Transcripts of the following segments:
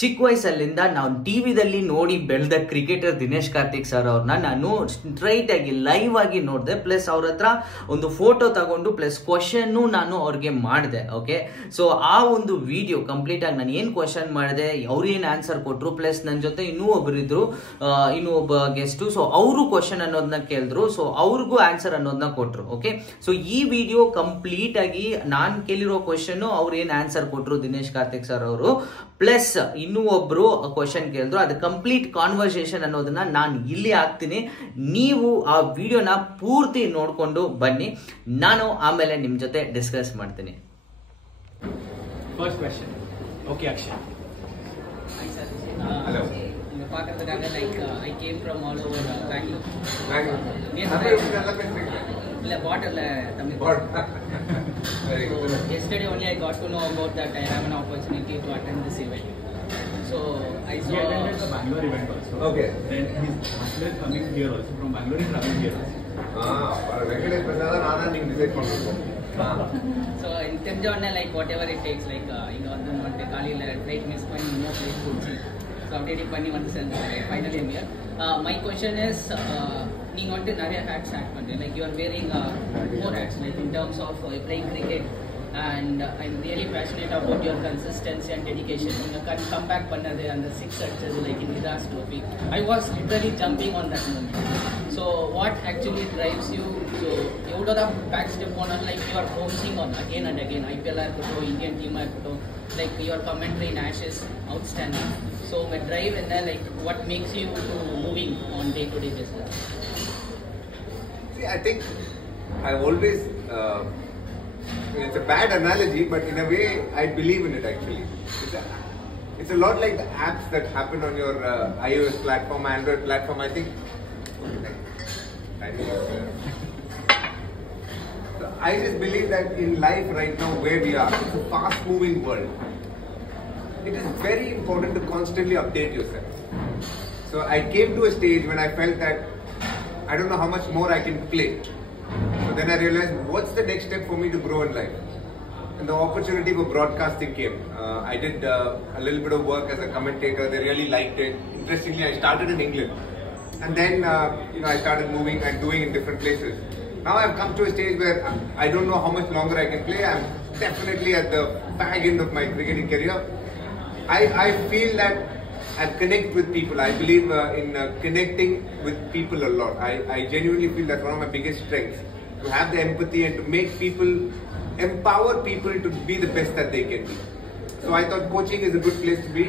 ಚಿಕ್ಕ ವಯಸ್ಸಲ್ಲಿಂದ ನಾವು ಟಿವಿದಲ್ಲಿ ನೋಡಿ ಬೆಳೆದ ಕ್ರಿಕೆಟರ್ ದಿನೇಶ್ ಕಾರ್ತಿಕ್ ಸರ್ ಅವ್ರನ್ನ ನಾನು ಸ್ಟ್ರೈಟ್ ಆಗಿ ಲೈವ್ ಆಗಿ ನೋಡಿದೆ. ಪ್ಲಸ್ ಅವ್ರ ಹತ್ರ ಒಂದು ಫೋಟೋ ತಗೊಂಡು ಪ್ಲಸ್ ಕ್ವಶನ್ ನಾನು ಅವ್ರಿಗೆ ಮಾಡಿದೆ. ಓಕೆ, ಸೊ ಆ ಒಂದು ವಿಡಿಯೋ ಕಂಪ್ಲೀಟ್ ಆಗಿ ನಾನು ಏನು ಕ್ವಶನ್ ಮಾಡಿದೆ, ಅವ್ರು ಏನು ಆನ್ಸರ್ ಕೊಟ್ಟರು, ಪ್ಲಸ್ ನನ್ನ ಜೊತೆ ಇನ್ನೂ ಒಬ್ಬರಿದ್ರು, ಇನ್ನೂ ಒಬ್ಬ ಗೆಸ್ಟು. ಸೊ ಅವರು ಕ್ವಶನ್ ಅನ್ನೋದನ್ನ ಕೇಳಿದ್ರು, ಸೊ ಅವ್ರಿಗೂ ಆನ್ಸರ್ ಅನ್ನೋದನ್ನ ಕೊಟ್ಟರು. ಓಕೆ, ಸೊ ಈ ವಿಡಿಯೋ ಕಂಪ್ಲೀಟ್ ಆಗಿ ನಾನು ಕೇಳಿರೋ ಕ್ವಶನ್ ಅವ್ರು ಏನು ಆನ್ಸರ್ ಕೊಟ್ಟರು ದಿನೇಶ್ ಕಾರ್ತಿಕ್ ಸರ್ ಅವರು, ಪ್ಲಸ್ ಇನ್ನೂ ಒಬ್ರು ಕ್ವಶನ್ ಕೇಳಿದ್ರು, ಅದು ಕಂಪ್ಲೀಟ್ ಕಾನ್ವರ್ಸೇಷನ್ ಅನ್ನೋದನ್ನ ನಾನು ಇಲ್ಲಿ ಹಾಕ್ತೀನಿ. ನೀವು ಆ ವಿಡಿಯೋನ ಪೂರ್ತಿ ನೋಡ್ಕೊಂಡು ಬನ್ನಿ, ನಾನು ಆಮೇಲೆ ನಿಮ್ ಜೊತೆ ಡಿಸ್ಕಸ್ ಮಾಡ್ತೀನಿ. First question. Okay, Akshay. Hi sir. Hello. இந்த பார்க்கறதுக்காக like I came from all over Bangalore. இல்ல borderல Tamil. Very good. So, yesterday only I got to know about that I have an opportunity to attend this event. So I saw. He attended the Bangalore event also. Okay. Then his husband is coming here also from Bangalore. He traveling here also. Venkatesh Prasad நானா நீங்க decide பண்ணுவோம். So in தெரிஞ்ச உடனே like whatever it takes like இங்க வந்து காலையில flight miss பண்ணி இன்னொரு flight போச்சு. So update பண்ணி வந்து சேர்ந்தேன். Finally I'm here. My question is நீங்க வந்து நிறைய hats act பண்றீங்க. Like you are wearing more hats like in terms of playing cricket, and I'm really passionate about your consistency and dedication. நீங்க come back பண்ணது அந்த 6 அடிச்சது like in Nidas Trophy. I was literally jumping on that moment. So what actually drives you? So எவ்வளோதா back step போனாலும் like you are focusing on again and again. IPL இருக்கட்டும், Indian team இருக்கட்டும், like your commentary in Ashes outstanding. So my drive and then like what makes you to moving on day-to-day basis? See, I think I always it's a bad analogy, but in a way I believe in it actually. It's a lot like the apps that happen on your iOS platform, Android platform. I think so I just believe that in life right now where we are, it's a fast moving world. It is very important to constantly update yourself. So I came to a stage when I felt that I don't know how much more I can play. So then I realized what's the next step for me to grow in life. And the opportunity for broadcasting came. I did a little bit of work as a commentator. They really liked it. Interestingly, I started in England. And then I started moving and doing in different places. Now I've come to a stage where I don't know how much longer I can play. I'm definitely at the fag end of my cricketing career. I feel that I connect with people. I believe in connecting with people a lot. I genuinely feel that's one of my biggest strengths. To have the empathy and to make people, empower people to be the best that they can be. So I thought coaching is a good place to be.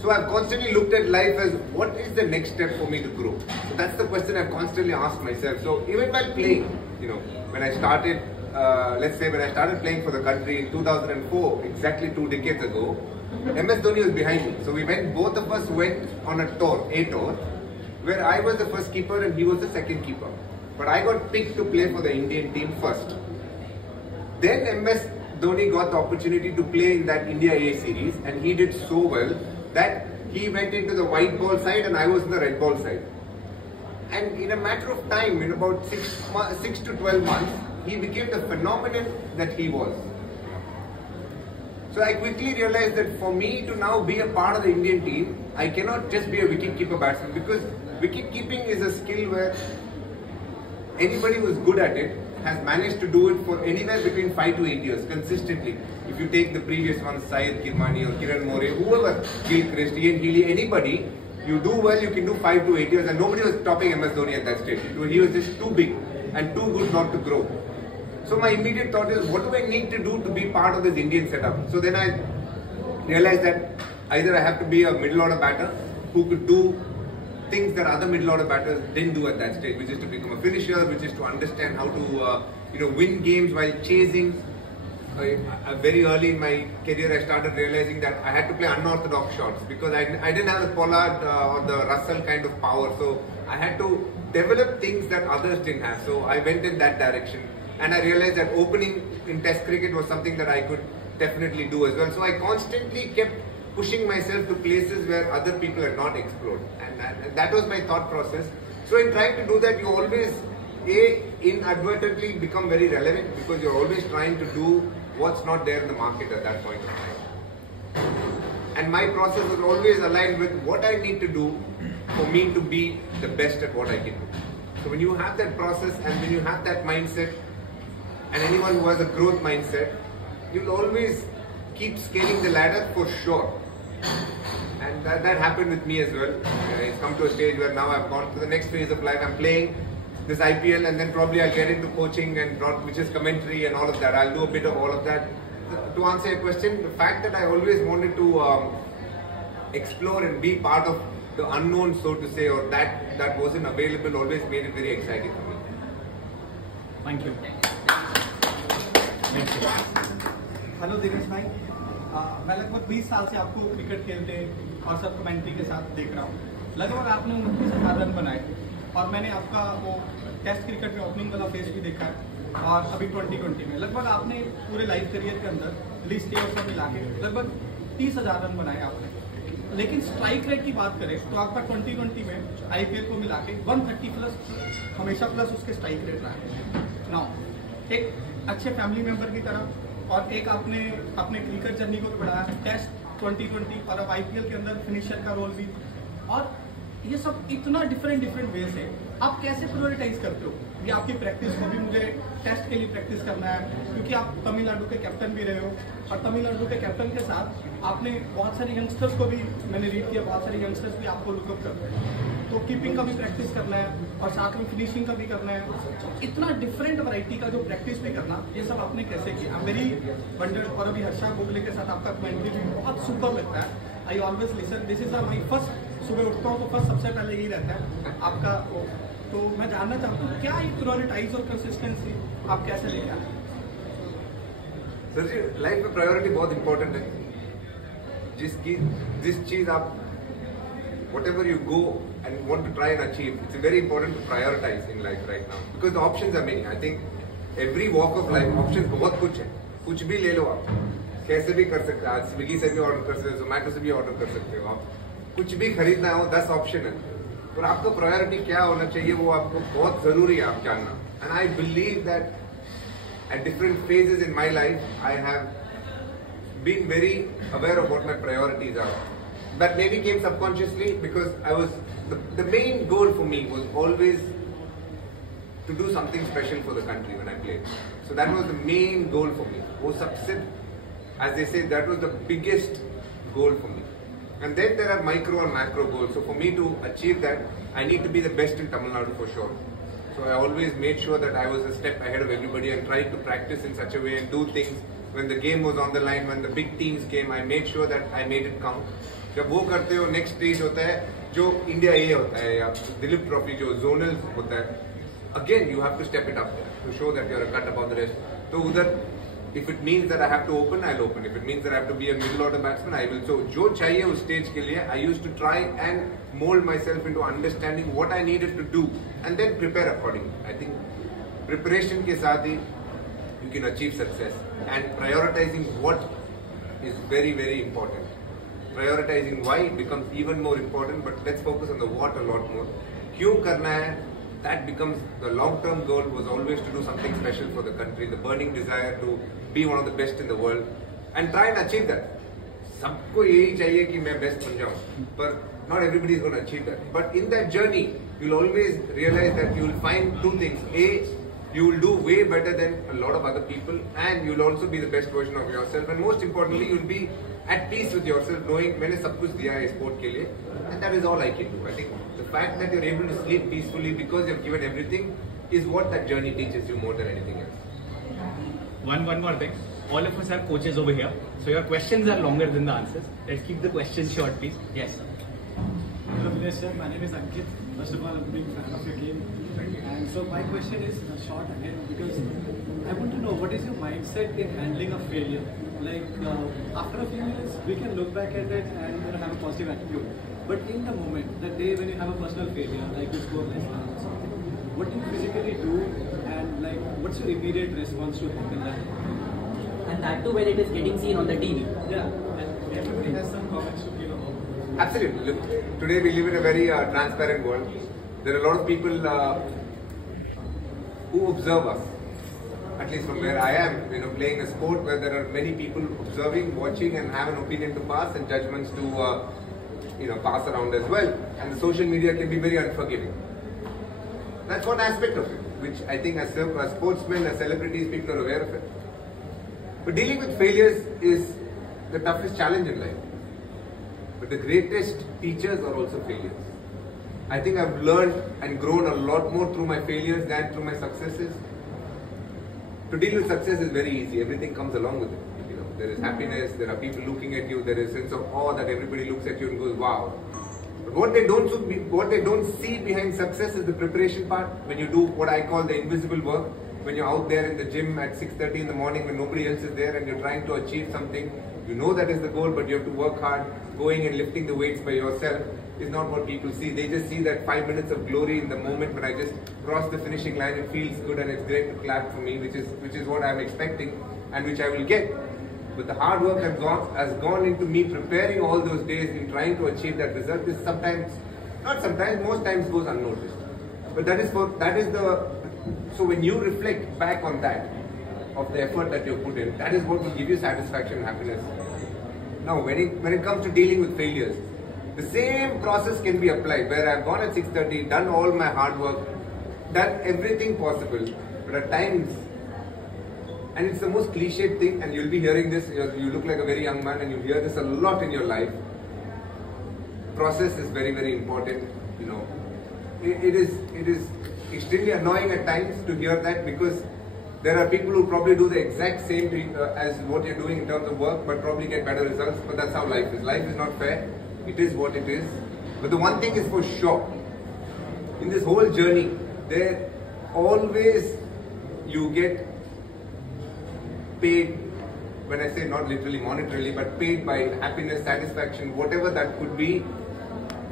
So I've constantly looked at life as what is the next step for me to grow. So that's the question I've constantly asked myself. So even while playing, when I started, let's say when I started playing for the country in 2004, exactly 2 decades ago, MS Dhoni was behind me. So both of us went on a tour, where I was the first keeper and he was the second keeper. But I got picked to play for the Indian team first. Then MS Dhoni got the opportunity to play in that India A series, and he did so well that he went into the white ball side and I was in the red ball side. And in a matter of time, in about 6 to 12 months, he became the phenomenon that he was. So I quickly realized that for me to now be a part of the Indian team, I cannot just be a wicket-keeper batsman, because wicket-keeping is a skill where anybody who is good at it has managed to do it for anywhere between 5 to 8 years consistently. If you take the previous ones, Syed Kirmani or Kiran More, whoever, Gilchrist, Ian Healy, anybody, you do well, you can do 5 to 8 years, and nobody was topping MS Dhoni at that stage. He was just too big and too good not to grow. So my immediate thought is, what do I need to do to be part of this Indian setup? So then I realized that either I have to be a middle order batter who could do things that other middle order batters didn't do at that stage, which is to become a finisher, which is to understand how to win games while chasing. Very early in my career, I started realizing that I had to play unorthodox shots because I didn't have the Pollard or the Russell kind of power. So I had to develop things that others didn't have. So I went in that direction. And I realized that opening in Test cricket was something that I could definitely do as well. So I constantly kept pushing myself to places where other people had not explored. And that was my thought process. So in trying to do that, you always, inadvertently become very relevant, because you're always trying to do what's not there in the market at that point of time. And and my process was always aligned with what I need to do for me to be the best at what I can do. So when you have that process and when you have that mindset, and anyone who has a growth mindset, you'll always keep scaling the ladder for sure. And that happened with me as well. It's come to a stage where now I've gone to the next phase of life. I'm playing this IPL and then probably I'll get into coaching and which is commentary and all of that. I'll do a bit of all of that. To answer your question, the fact that I always wanted to explore and be part of the unknown, so to say, or that wasn't available, always made it very exciting for me. Thank you. Hello Dinesh भाई, मैं लगभग 20 साल से आपको cricket खेलते और सब commentary के साथ देख रहा हूँ। लगभग आपने 29,000 रन बनाए और मैंने आपका वो टेस्ट क्रिकेट में ओपनिंग वाला फेज भी देखा है और अभी 2020 में लगभग आपने पूरे लाइफ करियर के अंदर लिस्ट और सब मिला के लगभग 30,000 रन बनाए आपने। लेकिन स्ट्राइक रेट की बात करें तो आपका 2020 में आईपीएल को मिला के 130 प्लस हमेशा प्लस उसके स्ट्राइक रेट रहा है। नाउ एक अच्छे फैमिली मेंबर की तरह और एक आपने अपने क्रिकेट जर्नी को भी बढ़ाया, टेस्ट 2020 और अब आईपीएल के अंदर फिनिशर का रोल भी, और ये सब इतना डिफरेंट वेज है। आप कैसे प्रायोरिटाइज करते हो? ये आपकी प्रैक्टिस को भी मुझे टेस्ट के लिए प्रैक्टिस करना है क्योंकि आप तमिलनाडु के कैप्टन भी रहे हो और तमिलनाडु के कैप्टन के साथ आपने बहुत सारे यंगस्टर्स को भी, मैंने रीड किया, बहुत सारे यंगस्टर्स भी आपको लुकअप करते हैं। तो कीपिंग का भी प्रैक्टिस करना है और साथ में फिनिशिंग का भी करना है। तो इतना डिफरेंट वैरायटी का जो प्रैक्टिस भी करना, ये सब आपने कैसे किया? मेरी वंडर, और अभी हर्षा भोगले के साथ आपका कमेंट्री भी बहुत सुपर लगता है। I always listen, this is my first, सुबह उठता हूँ तो फर्स्ट सबसे पहले यही रहता है आपका। तो मैं जानना चाहता हूँ क्या ये प्रायोरिटाइज और कंसिस्टेंसी आप कैसे लेके आए? सर जी, लाइफ में प्रायोरिटी बहुत इंपॉर्टेंट है। जिस चीज आप whatever you go and want to try and achieve, it's very important to prioritize in life right now because the options are many. I think every walk of life options बहुत कुछ है, कुछ भी ले लो आप, कैसे भी कर सकते हो। आज स्विगी से भी ऑर्डर कर सकते हो, जोमेटो से भी ऑर्डर कर सकते हो, आप कुछ भी खरीदना हो 10 ऑप्शन है, और आपका प्रायोरिटी क्या होना चाहिए वो आपको बहुत जरूरी है आप जानना। And I believe that at different phases in my life I have been very aware of what my priorities are. That maybe came subconsciously because I was the main goal for me was always to do something special for the country when I played. So that was the main goal for me. वो सबसे, as they say, that was the biggest goal for me. And then there are micro and macro goals. So for me to achieve that, I need to be the best in Tamil Nadu for sure. So I always made sure that I was a step ahead of everybody and tried to practice in such a way and do things when the game was on the line, when the big teams came. I made sure that I made it count. जब वो करते हो next stage होता है जो India ए होता है या दिलीप ट्रॉफी जो जोनल होता है, again you have to step it up to show that you are cut about the rest. तो उधर if it means that I have to open, I will open. If it means that I have to be a middle order batsman, I will. So जो चाहिए उस stage के लिए I used to try and mould myself into understanding what I needed to do and then prepare accordingly. I think preparation के साथ ही you can achieve success and prioritising what is very very important. Prioritizing why becomes even more important, but let's focus on the what a lot more. क्यों करना है, that becomes the long-term goal was always to do something special for the country, the burning desire to be one of the best in the world and try and achieve that. सबको यही चाहिए कि मैं best बन जाऊँ, but not everybody is going to achieve that. But in that journey, you'll always realize that you'll find two things. A, you will do way better than a lot of other people, and you'll also be the best version of yourself. And most importantly, you'll be at peace with yourself, knowing मैंने सब कुछ दिया है sport के लिए, and that is all I can do. I think the fact that you're able to sleep peacefully because you've given everything is what that journey teaches you more than anything else. One more thing. All of us are coaches over here, so your questions are longer than the answers. Let's keep the questions short, please. Yes. Hello Dinesh sir, my name is Ankit. First of all, I'm a big fan of your game. And so my question is short again because I want to know what is your mindset in handling a failure? Like after a few years, we can look back at it and have a positive attitude. But in the moment, the day when you have a personal failure, like you score less than or something, what do you physically do and like what's your immediate response to handle that? And that too when it is getting seen on the TV. Yeah, and everybody has some comments to give about it. Absolutely. Look, today we live in a very transparent world. There are a lot of people who observe us. at least from where I am, playing a sport where there are many people observing, watching, and have an opinion to pass and judgments to pass around as well. And the social media can be very unforgiving. That's one aspect of it, which I think as sportsmen, as celebrities, people are aware of it. But dealing with failures is the toughest challenge in life. But the greatest teachers are also failures. I think I've learned and grown a lot more through my failures than through my successes. To deal with success is very easy. Everything comes along with it. There is happiness, there are people looking at you, there is a sense of awe that everybody looks at you and goes, wow. But what they don't see behind success is the preparation part. When you do what I call the invisible work, when you're out there in the gym at 6:30 in the morning when nobody else is there and you're trying to achieve something, you know that is the goal, but you have to work hard. Going and lifting the weights by yourself is not what people see. They just see that 5 minutes of glory in the moment when I just cross the finishing line. It feels good and it's great to clap for me, which is what I'm expecting and which I will get. But the hard work has gone into me preparing all those days in trying to achieve that result. This most times goes unnoticed. But so when you reflect back on that, of the effort that you put in, that is what will give you satisfaction and happiness. Now, when it comes to dealing with failures, the same process can be applied where I've gone at 6:30, done all my hard work, done everything possible, but at times, and it's the most cliched thing, and you'll be hearing this, you look like a very young man and you hear this a lot in your life. Process is very, very important. It is extremely annoying at times to hear that, because there are people who probably do the exact same thing as what you're doing in terms of work, but probably get better results. But that's how life is. Life is not fair. It is what it is. But the one thing is for sure, in this whole journey, there always you get paid, when I say not literally monetarily, but paid by happiness, satisfaction, whatever that could be,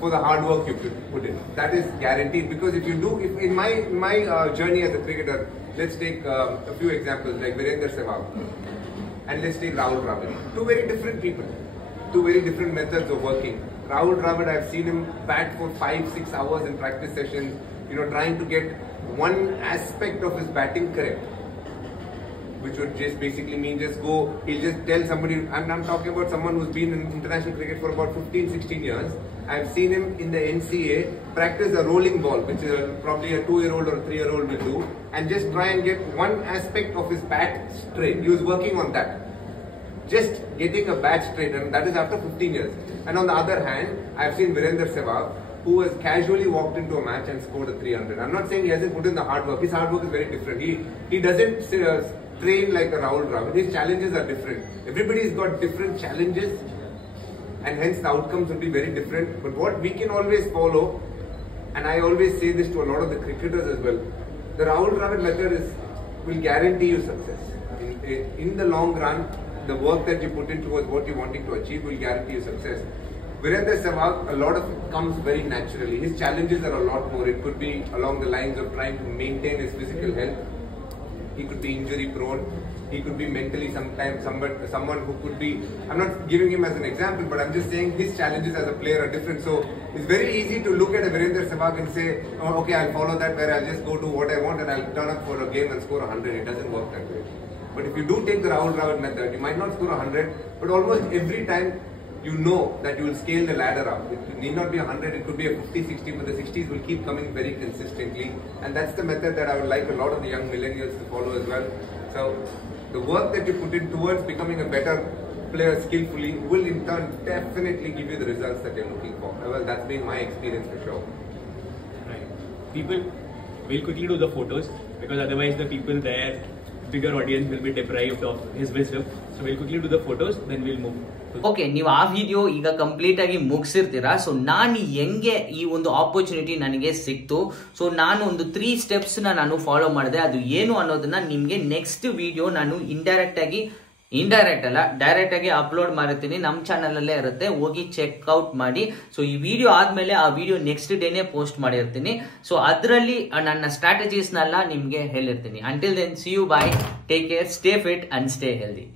for the hard work you put in. That is guaranteed, because if in my journey as a cricketer, let's take a few examples like Virender Sehwag and let's take Rahul Dravid. Two very different people, two very different methods of working. Rahul Dravid, I've seen him bat for 5-6 hours in practice sessions, trying to get one aspect of his batting correct, which would just basically mean he'll just tell somebody, I'm talking about someone who's been in international cricket for about 15-16 years. I've seen him in the NCA practice a rolling ball, which is probably a 2-year-old or a 3-year-old will do, and just try and get one aspect of his bat straight. He was working on that. Just getting a bat straight, and that is after 15 years. And on the other hand, I've seen Virender Sehwag, who has casually walked into a match and scored a 300. I'm not saying he hasn't put in the hard work. His hard work is very different. He doesn't train like a Rahul Dravid. His challenges are different. Everybody's got different challenges, and hence the outcomes will be very different. But what we can always follow, and I always say this to a lot of the cricketers as well, the Rahul Dravid method will guarantee you success. In the long run, the work that you put in towards what you're wanting to achieve will guarantee you success. Virender Sehwag, a lot of it comes very naturally. His challenges are a lot more. It could be along the lines of trying to maintain his physical health. He could be injury prone. He could be mentally sometimes someone who could be, I'm not giving him as an example, but I'm just saying his challenges as a player are different. So it's very easy to look at a Virender Sehwag and say, oh, okay, I'll follow that, where I'll just go do what I want and I'll turn up for a game and score 100. It doesn't work that way. But if you do take the Rahul Dravid method, you might not score 100, but almost every time you know that you will scale the ladder up. It need not be 100, it could be a 50-60, but the 60s will keep coming very consistently. And that's the method that I would like a lot of the young millennials to follow as well. So the work that you put in towards becoming a better player skillfully will in turn definitely give you the results that you're looking for. Well, that's been my experience for sure. Right. People will quickly do the photos, because otherwise the people there, bigger audience, will be deprived of his wisdom. So we'll quickly do the photos, then we'll move. Okay, ನೀವು ಆ video ಈಗ complete ಆಗಿ ಮುಗಿಸಿರ್ತೀರಾ. So ನಾನು ಹೆಂಗೆ ಈ ಒಂದು opportunity ನನಗೆ ಸಿಕ್ತು, ಸೊ ನಾನು ಒಂದು 3 ಸ್ಟೆಪ್ಸ್ ನಾನು ಫಾಲೋ ಮಾಡಿದೆ. ಅದು ಏನು ಅನ್ನೋದನ್ನ ನಿಮ್ಗೆ ನೆಕ್ಸ್ಟ್ ವಿಡಿಯೋ ನಾನು ಡೈರೆಕ್ಟ್ ಆಗಿ ಅಪ್ಲೋಡ್ ಮಾಡಿರ್ತೀನಿ. ನಮ್ಮ ಚಾನಲ್ ಅಲ್ಲೇ ಇರುತ್ತೆ, ಹೋಗಿ ಚೆಕ್ಔಟ್ ಮಾಡಿ. ಸೊ ಈ ವಿಡಿಯೋ ಆದ್ಮೇಲೆ ಆ ವಿಡಿಯೋ ನೆಕ್ಸ್ಟ್ ಡೇನೆ ಪೋಸ್ಟ್ ಮಾಡಿರ್ತೀನಿ. ಸೊ ಅದರಲ್ಲಿ ನನ್ನ ಸ್ಟ್ರಾಟಜೀಸ್ನೆಲ್ಲ ನಿಮ್ಗೆ ಹೇಳಿರ್ತೀನಿ. Until then, see you, bye, take care, stay fit and stay healthy.